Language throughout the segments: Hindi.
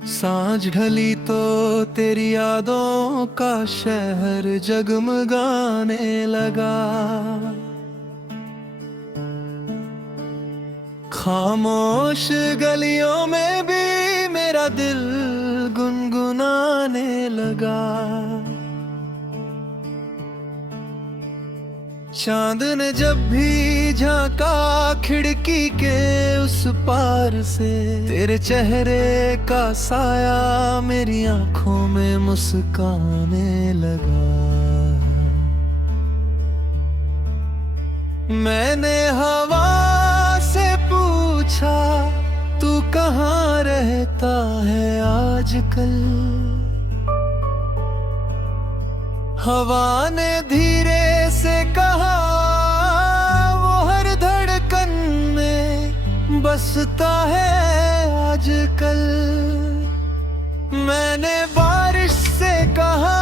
सांझ ढली तो तेरी यादों का शहर जगमगाने लगा। खामोश गलियों में भी मेरा दिल गुनगुनाने लगा। चांद ने जब भी झांका खिड़की के उस पार से, तेरे चेहरे का साया मेरी आंखों में मुस्काने लगा। मैंने हवा से पूछा, तू कहाँ रहता है आजकल। हवा ने धीरे से कहा, वो हर धड़कन में बसता है आजकल। मैंने बारिश से कहा,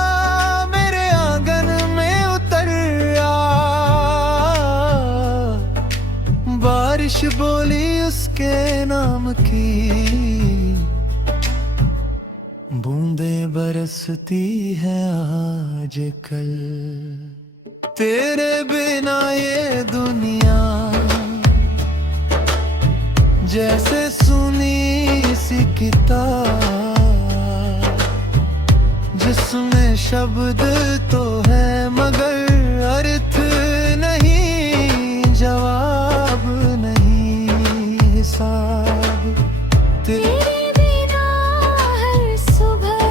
मेरे आंगन में उतर आ। बारिश बोली उसके नाम की, बूंदें बरसती है आजकल। तेरे बिना ये दुनिया जैसे सुनी सी किताब, जिसमें शब्द तो है मगर अर्थ नहीं, जवाब नहीं, हिसाब। तेरे बिना हर सुबह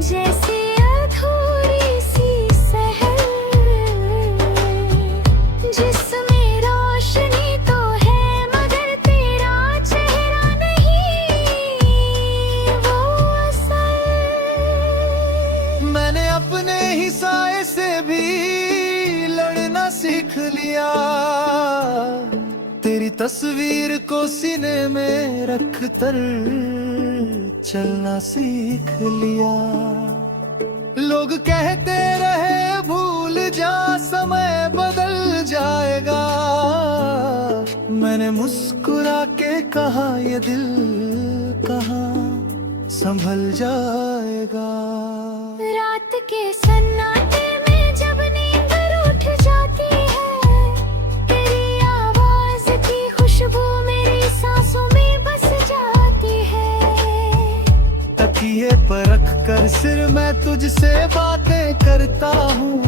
जैसे अधूरी सी सहर, जिसमें रोशनी तो है मगर तेरा चेहरा नहीं, वो असल। मैंने अपने ही साए से भी लड़ना सीख लिया, तेरी तस्वीर को सीने में रख कर चलना सीख लिया। लोग कहते रहे भूल जा, समय बदल जाएगा। मैंने मुस्कुरा के कहा, ये दिल कहाँ संभल जाएगा। रात के सन्नाटे में जब नींद रूठ जाती है, तेरी आवाज की खुशबू मेरी सांसों में बस जाती है। तकिए पर रख कर सिर मैं तुझसे बातें करता हूँ,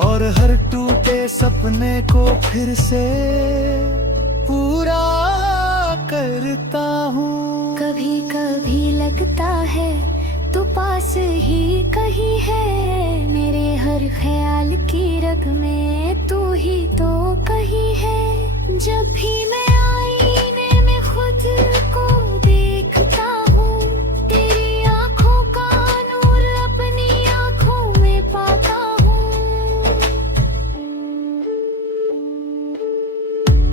और हर टूटे सपने को फिर से पूरा करता हूँ। कभी कभी लगता है तू पास ही कहीं है, मेरे हर ख्याल की रग में तू ही तो कहीं है। जब भी मैं आईने में खुद को देखता हूँ, तेरी आंखों का नूर अपनी आंखों में पाता हूँ।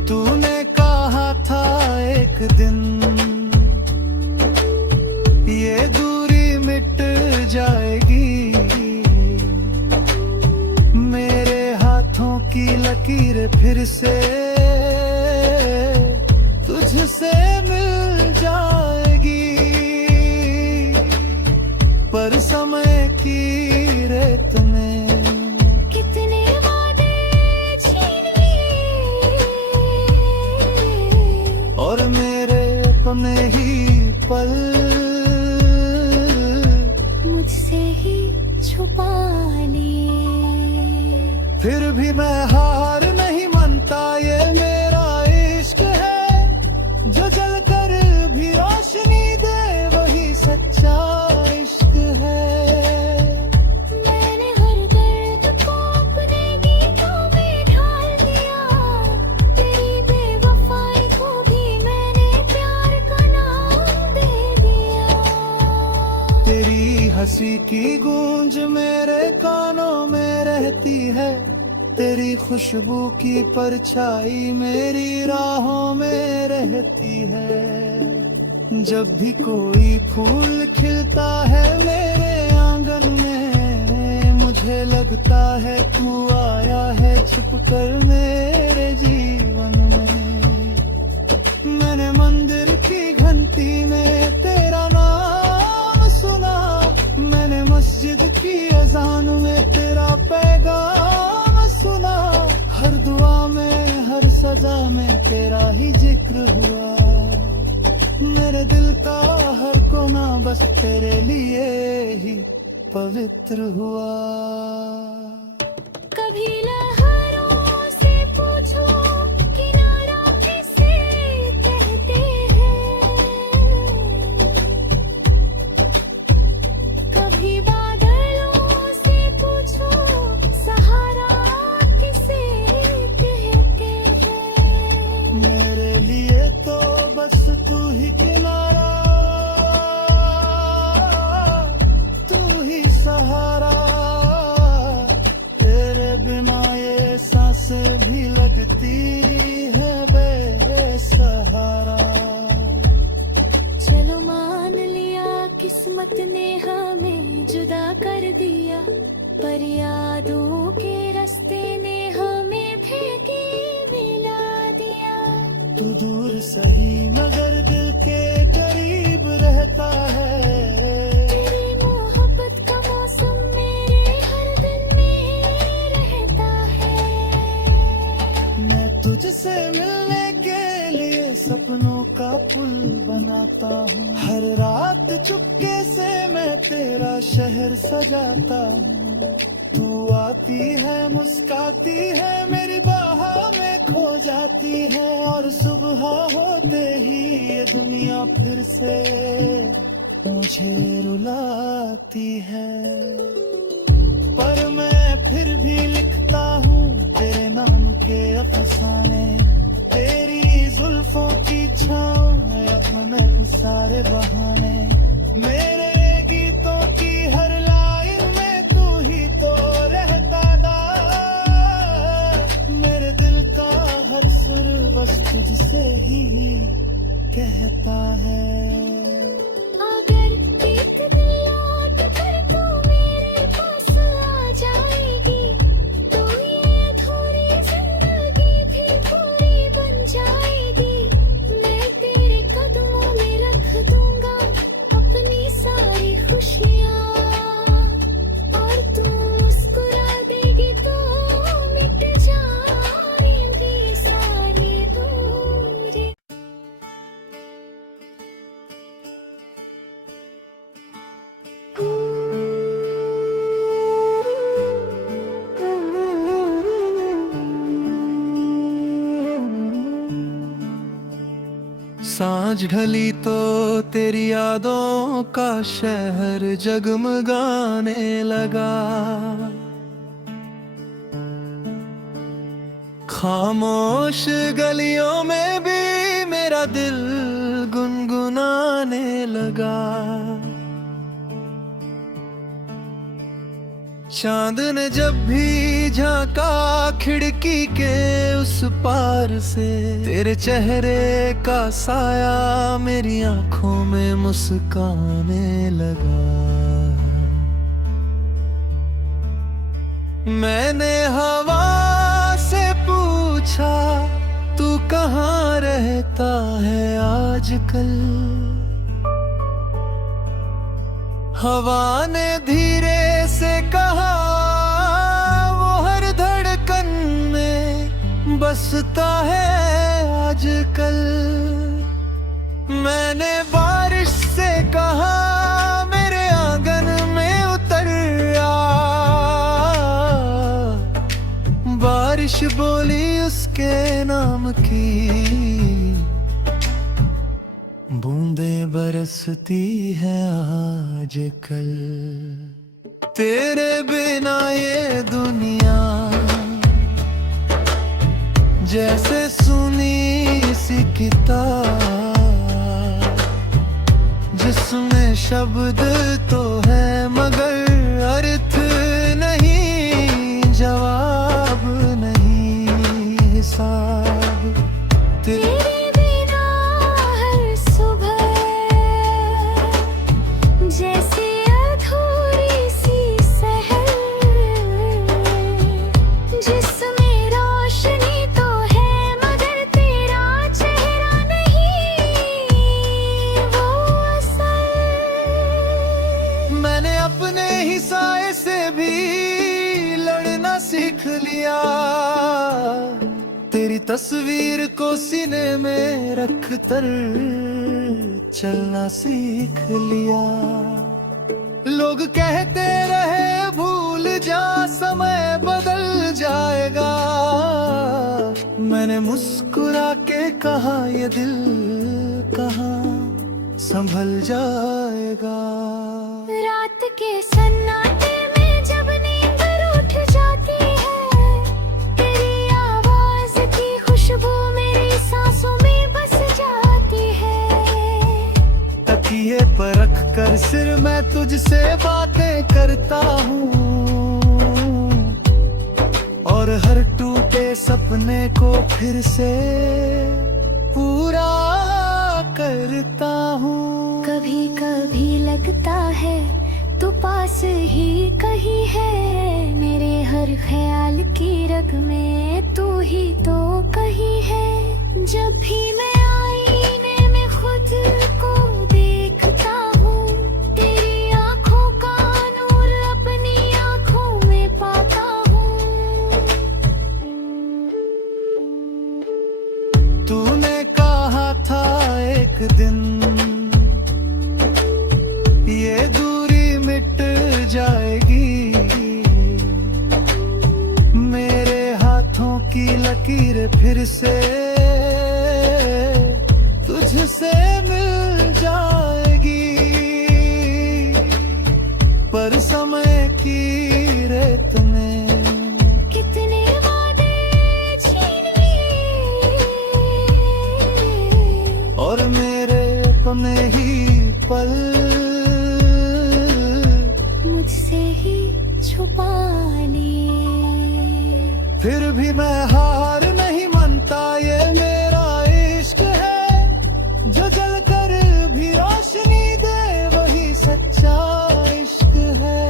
तूने कहा था एक दिन ये दूरी मिट जाएगी, मेरे हाथों की लकीर फिर से तुझसे मिल जाएगी। पर समय की रेत में कितने वादे छीन लिए, और मेरे अपने ही पल मुझसे ही छुपा लिए। फिर भी मैं हार नहीं मानता, ये मेरा इश्क है। जो जलकर भी रोशनी दे वही सच्चा इश्क है। मैंने हर दर्द को अपने गीतों में ढाल दिया, तेरी बेवफाई को भी मैंने प्यार का नाम दे दिया। तेरी हंसी की गूंज मेरे कानों में रहती है, तेरी खुशबू की परछाई मेरी राहों में रहती है। जब भी कोई फूल खिलता है मेरे आंगन में, मुझे लगता है तू आया है छुपकर मेरे जीवन में। में तेरा ही जिक्र हुआ। मेरे दिल का हर कोना बस तेरे लिए ही पवित्र हुआ। कभी लहरों से पूछो किनारा किसे कहते हैं, कभी बादलों से पूछो सहारा किसे कहते हैं। मेरे लिए तो बस तू ही किनारा, तू ही सहारा। तेरे बिना ये सांसें भी लगती है बेसहारा। चलो मान लिया किस्मत ने हमें जुदा कर दिया, पर यादों के रास्ते ने हमें फेंके मिला दिया। तू दूर सही मगर दिल के करीब रहता है। तेरी मोहब्बत का मौसम मेरे हर दिल में रहता है। मैं तुझसे मिलने के लिए सपनों का पुल बनाता हूँ। हर रात चुपके से मैं तेरा शहर सजाता हूँ। तू आती है मुस्काती है मेरी बाहों में खो जाती है, और सुबह होते ही ये दुनिया फिर से मुझे रुलाती है। पर मैं फिर भी लिखता हूँ तेरे नाम के अफसाने। तेरी जुल्फों की छाँव में अपने सारे बहाने। मेरे गीतों की हर लाइन में तू ही तो रहता था। मेरे दिल का हर सुर बस तुझसे ही कहता है। अगर बीत दिन लौट कर तू मेरे पास आ जाएगी, तो ये अधूरी जिंदगी भी पूरी बन जाएगी। मैं तेरे कदमों में रख दूंगा अपनी सारी खुशियाँ, और तू मुस्कुरा देगी तो मिट जाएंगी सारी दूरी। सांझ ढली तो तेरी यादों का शहर जगमगाने लगा। खामोश गलियों में भी मेरा दिल गुनगुनाने लगा। चांद ने जब भी झांका खिड़की के उस पार से, तेरे चेहरे का साया मेरी आंखों में मुस्काने लगा। मैंने हवा से पूछा तू कहाँ रहता है आजकल। हवा ने धीरे से कहा वो हर धड़कन में बसता है आजकल। मैंने बारिश से कहा मेरे आंगन में उतर आ। बारिश बोली उसके नाम की बूंदें बरसती है आजकल। तेरे बिना ये दुनिया जैसे सुनी सी किताब, जिसमें शब्द तो है मगर अर्थ नहीं, जवाब नहीं, हिसाब। तेरे बिना हर सुबह जैसे अधूरी सी सहर, जिसमें रोशनी तो है मगर तेरा चेहरा नहीं वो असल। में रख कर चलना सीख लिया। लोग कहते रहे भूल जा, समय बदल जाएगा। मैंने मुस्कुरा के कहा ये दिल कहाँ संभल जाएगा। रात के सन्नाटे में जब नींद रूठ जाती है, तेरी आवाज की खुशबू मेरी सांसों में बस जाती है। तकिए पर रख कर सिर मैं तुझसे बातें करता हूँ, और हर टूटे सपने को फिर से पूरा करता हूँ। कभी कभी लगता है तू पास ही कहीं है, मेरे हर ख्याल की रग में तू ही तो कहीं है। जब भी मैं आईने में खुद को देखता हूँ, तेरी आंखों का नूर अपनी आंखों में पाता हूँ। तूने कहा था एक दिन ये दूरी मिट जाएगी, मेरे हाथों की लकीर फिर से तुझसे मिल जाएगी। पर समय की रेत में कितने वादे छीन लिए, और मेरे अपने ही पल मुझसे ही छुपा लिए। फिर भी मैं हार नहीं मानता, ये मेरा इश्क है। जो जलकर भी रोशनी दे वही सच्चा इश्क है।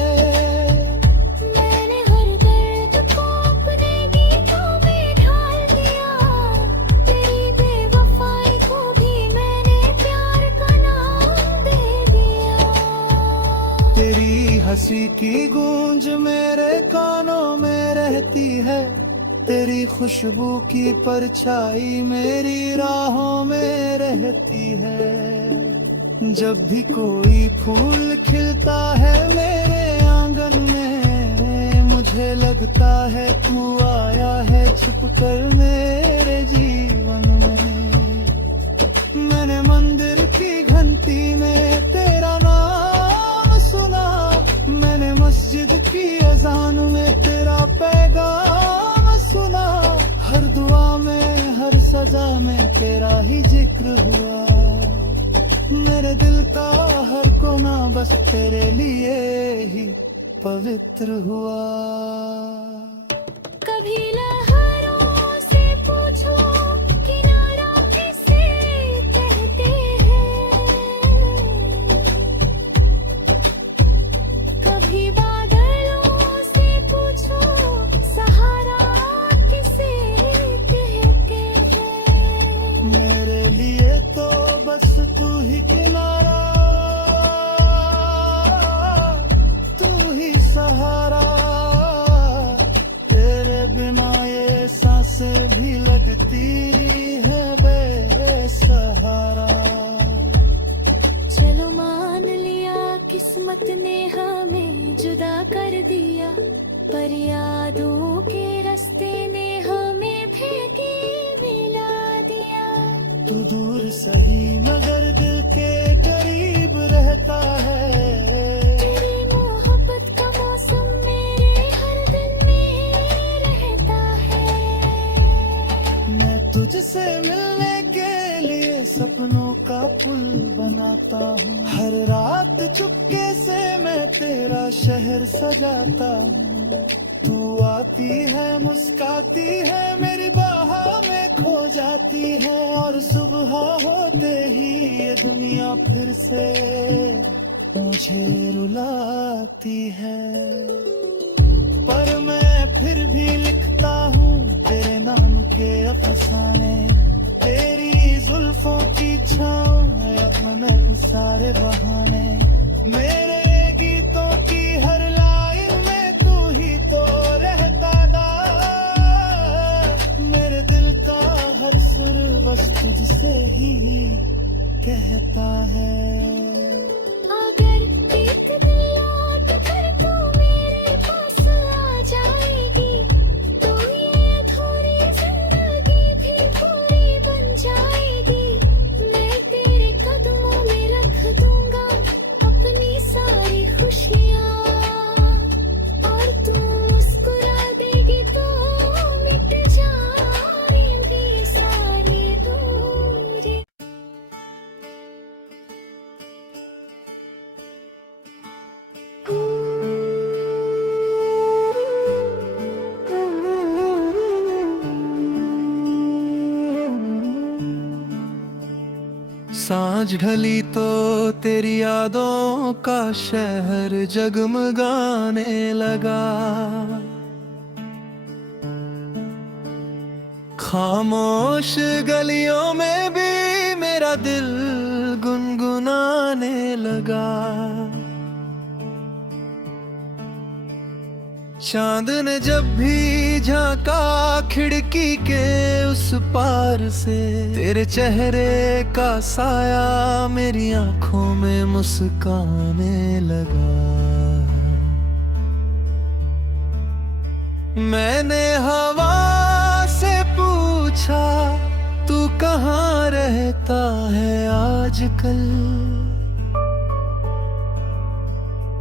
मैंने हर दर्द को अपने गीतों में ढाल दिया, तेरी बेवफाई को भी मैंने प्यार का नाम दे दिया। तेरी हंसी की गूंज मेरे कानों में रहती है, तेरी खुशबू की परछाई मेरी राहों में रहती है। जब भी कोई फूल खिलता है मेरे आंगन में, मुझे लगता है तू आया है छुपकर मेरे जीवन में। मैंने मंदिर की घंटी में तेरा नाम सुना, मैंने मस्जिद की अजान में तेरा पैगाम सुना। हर दुआ में हर सजा में तेरा ही जिक्र हुआ, मेरे दिल का हर कोना बस तेरे लिए ही पवित्र हुआ। कभी लहरों से पूछो किनारा किसे कहते हैं, कभी बादलों से पूछो सहारा किसे कहते हैं। मेरे लिए तो बस तू ही किनारा, तू ही सहारा। तेरे बिना ये सांसें भी लगती है बेसहारा। चलो मान लिया किस्मत ने हमें जुदा कर दिया, पर यादों के रास्ते ने हमें भेदी मिला दिया। तू दूर सही मगर दिल के करीब रहता है, तेरी मोहब्बत का मौसम मेरे हर दिन में रहता है। मैं तुझसे मिलने के लिए सपनों का पुल बनाता हूँ। हर रात चुपके से मैं तेरा शहर सजाता हूँ। तू आती है मुस्काती है मेरी बाहों में खो जाती है, और सुबह होते ही ये दुनिया फिर से मुझे रुलाती है। पर मैं फिर भी लिखता हूँ तेरे नाम के अफसाने, तेरी जुल्फों की छाँव में अपने सारे बहाने। मेरे गीतों की हर लाइन में तू ही तो रहता था, मेरे दिल का हर सुर बस तुझसे से ही कहता है। अगर एक दिन लौट कर तू मेरे पास आ जाएगी तो ये अधूरी जिंदगी भी पूरी बन जाएगी। मैं तेरे कदमों में रख दूंगा अपनी सारी खुशियाँ और तू मुस्कुरा देगी तो मिट जाएंगी सारी दूरी। सांझ ढली तो तेरी यादों का शहर जगमगाने लगा। खामोश गलियों में भी मेरा दिल गुनगुनाने लगा। चांद ने जब भी झांका खिड़की के उस पार से, तेरे चेहरे का साया मेरी आंखों में मुस्काने लगा। मैंने हवा से पूछा तू कहाँ रहता है आजकल।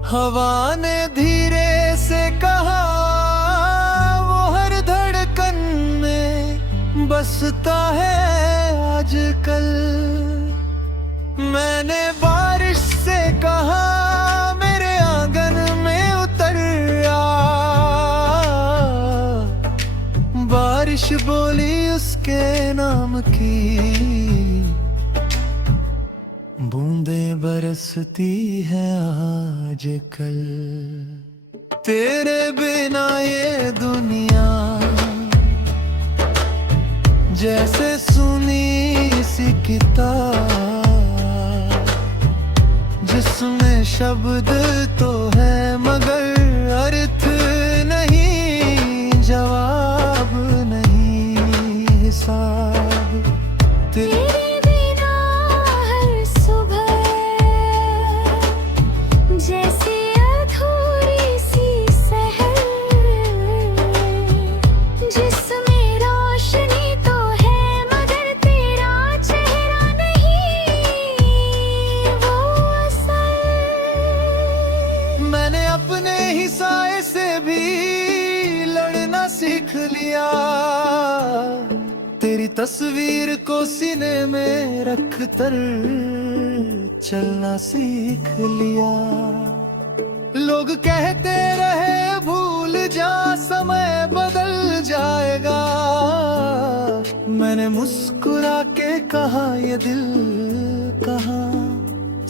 हवा ने धीरे से कहा वो हर धड़कन में बसता है आजकल। मैंने बारिश से कहा मेरे आंगन में उतर आ। बारिश बोली उसके नाम की बूंदें बरसती है आजकल। तेरे बिना ये दुनिया जैसे सुनी सी किताब, जिसमें शब्द तो है मगर अर्थ नहीं, जवाब नहीं, हिसाब। तेरे बिना हर सुबह जैसे अधूरी सी सहर, जिसमें रोशनी तो है मगर तेरा चेहरा नहीं वो असल। मैंने अपने ही साए से भी लड़ना सीख लिया। तेरी तस्वीर को सीने में रख कर चलना सीख लिया। लोग कहते रहे भूल जा समय बदल जाएगा। मैंने मुस्कुरा के कहा ये दिल कहाँ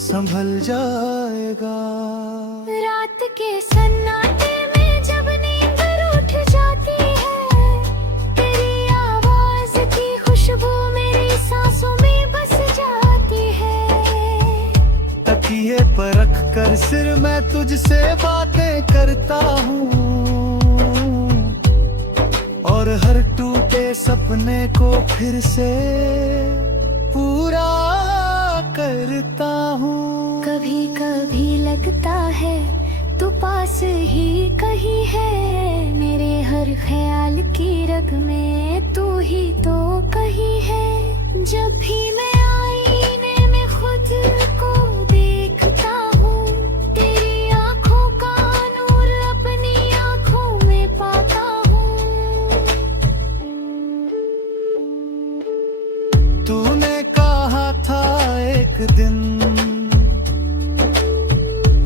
संभल जाएगा। रात के सन्नाटे में जब नींद रूठ जाती है, तेरी आवाज की खुशबू मेरी सांसों में बस जाती है। तकिए पर रख कर सिर मैं तुझसे बातें करता हूँ और हर टूटे सपने को फिर से पूरा करता हूँ। कभी कभी लगता है तू पास ही कहीं है, मेरे हर ख्याल की रग में तू ही तो कहीं है। जब भी मैं आईने में खुद को देखता हूँ, तेरी आंखों का नूर अपनी आंखों में पाता हूँ। तूने कहा था एक दिन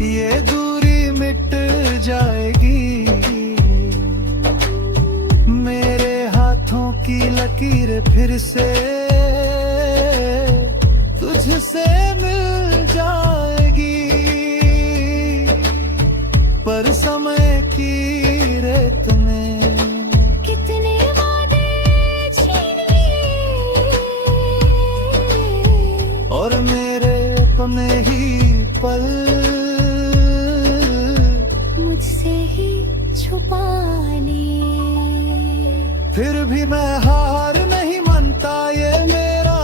ये दूरी मिट जाएगी, मेरे हाथों की लकीर फिर से तुझसे मिल जाएगी। पर समय की रेत में कितने वादे छीन लिए और मेरे अपने ही पल मुझसे ही छुपा लिए। फिर भी मैं हार नहीं मानता, ये मेरा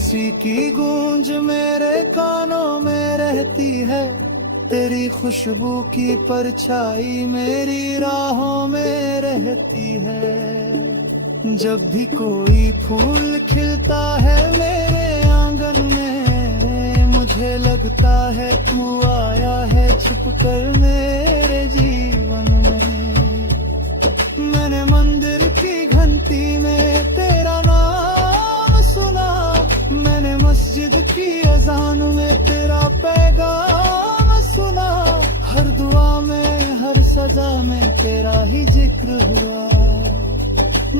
हंसी की गूंज मेरे कानों में रहती है, तेरी खुशबू की परछाई मेरी राहों में रहती है। जब भी कोई फूल खिलता है मेरे आंगन में, मुझे लगता है तू आया है छुपकर मेरे जीवन में। मैंने मंदिर की घंटी में तेरा नाम सुना, मैंने मस्जिद की अजान में तेरा पैगाम सुना। हर दुआ में हर सजा में तेरा ही जिक्र हुआ,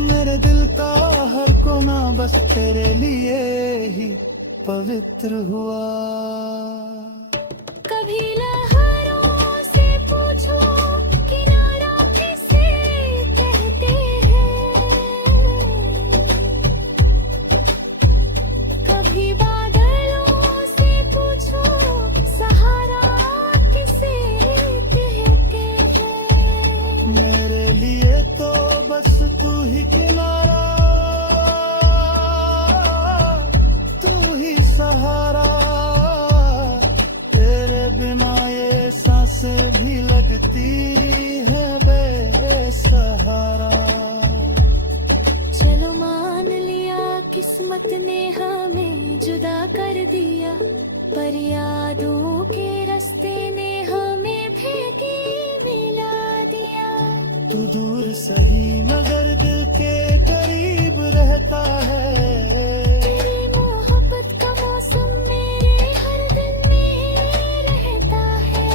मेरे दिल का हर कोना बस तेरे लिए ही पवित्र हुआ। कभी लहरों से पूछो किनारा किसे कहते हैं, कभी बादलों से पूछो सहारा किसे कहते हैं। मेरे लिए तो बस तू ही किनारा, तू ही सहारा, तेरे बिना ये सांसें भी लगती है बेसहारा। चलो मान लिया किस्मत ने हमें जुदा कर दिया, पर यादों के रास्ते ने हमें भेदी मिला दिया। तू दूर सही मगर दिल के करीब रहता है, तेरी मोहब्बत का मौसम मेरे हर दिन में रहता है।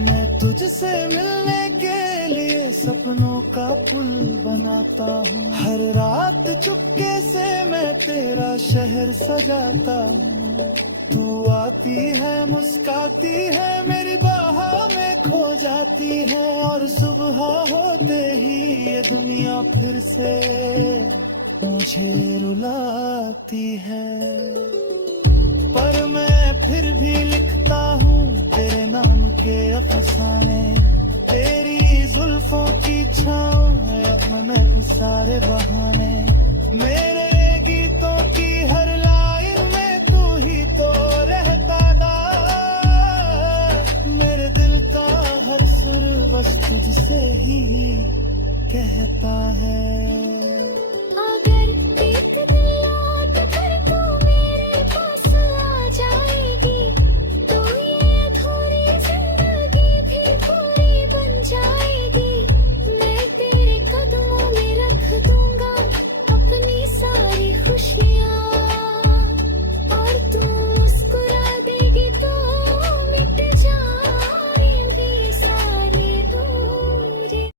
मैं तुझसे मिलने के लिए सपनों का पुल बनाता हूँ, हर रात चुपके से मैं तेरा शहर सजाता हूँ। तू आती है मुस्काती है मेरी बाहों में खो जाती है, और सुबह होते ही ये दुनिया फिर से मुझे रुलाती है। पर मैं फिर भी लिखता हूँ तेरे नाम के अफसाने, तेरी जुल्फों की छाँव में अपने सारे बहाने। मेरे गीतों की हर लाइन में तू ही तो रहता गा, मेरे दिल का हर सुर बस तुझसे ही कहता है।